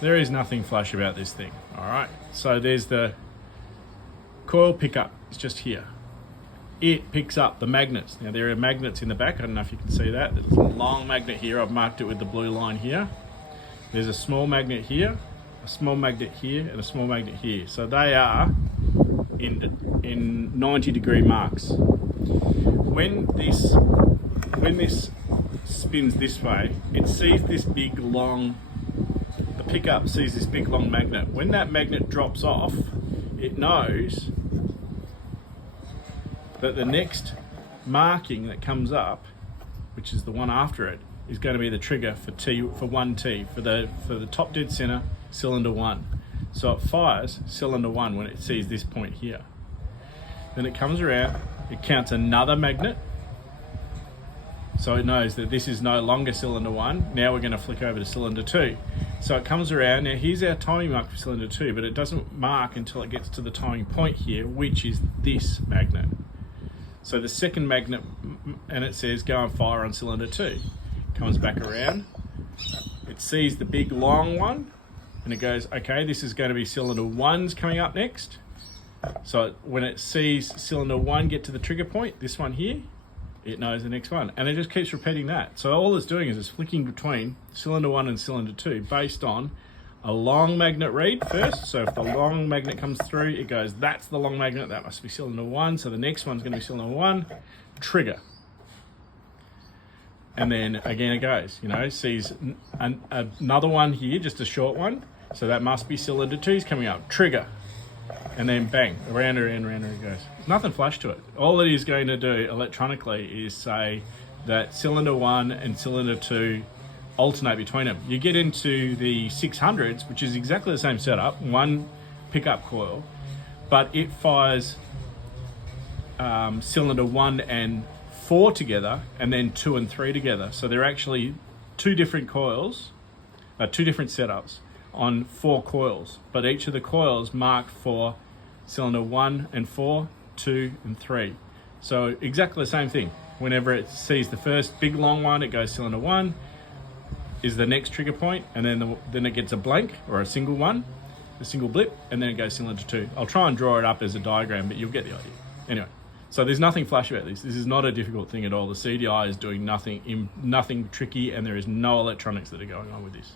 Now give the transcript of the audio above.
There is nothing flash about this thing. All right, so there's the coil pickup. It's just here. It picks up the magnets. Now there are magnets in the back. I don't know if you can see that. There's a long magnet here. I've marked it with the blue line here. There's a small magnet here, a small magnet here, and a small magnet here. So they are in 90-degree marks. When this spins this way, it sees this big long, the pickup sees this big long magnet. When that magnet drops off, it knows that the next marking that comes up, which is the one after it, is going to be the trigger for 1T, for the top dead center, cylinder 1. So it fires cylinder 1 when it sees this point here. Then it comes around, it counts another magnet, so it knows that this is no longer cylinder 1. Now we're going to flick over to cylinder 2. So it comes around. Now here's our timing mark for cylinder 2, but it doesn't mark until it gets to the timing point here, which is this magnet. So the second magnet, and it says go and fire on cylinder 2. Comes back around, it sees the big long one, and it goes, okay, this is going to be cylinder 1's coming up next. So when it sees cylinder 1 get to the trigger point, this one here, it knows the next one, and it just keeps repeating that. So all it's doing is it's flicking between cylinder 1 and cylinder 2 based on a long magnet read first. So if the long magnet comes through, it goes, that's the long magnet, that must be cylinder 1. So the next one's going to be cylinder 1, trigger. And then again it goes, you know, sees another one here, just a short one. So that must be cylinder 2's coming up, trigger. And then bang, around it goes. Nothing flash to it. All it is going to do electronically is say that cylinder 1 and cylinder 2 alternate between them. You get into the 600s, which is exactly the same setup, one pickup coil, but it fires cylinder 1 and 4 together, and then 2 and 3 together. So they're actually two different coils, two different setups on 4 coils, but each of the coils marked for cylinder 1 and 4, 2 and 3. So exactly the same thing. Whenever it sees the first big long one, it goes cylinder 1 is the next trigger point, and then it gets a blank or a single one, a single blip, and then it goes cylinder 2. I'll try and draw it up as a diagram, but you'll get the idea. Anyway, so there's nothing flash about this. This is not a difficult thing at all. The CDi is doing nothing tricky, and there is no electronics that are going on with this.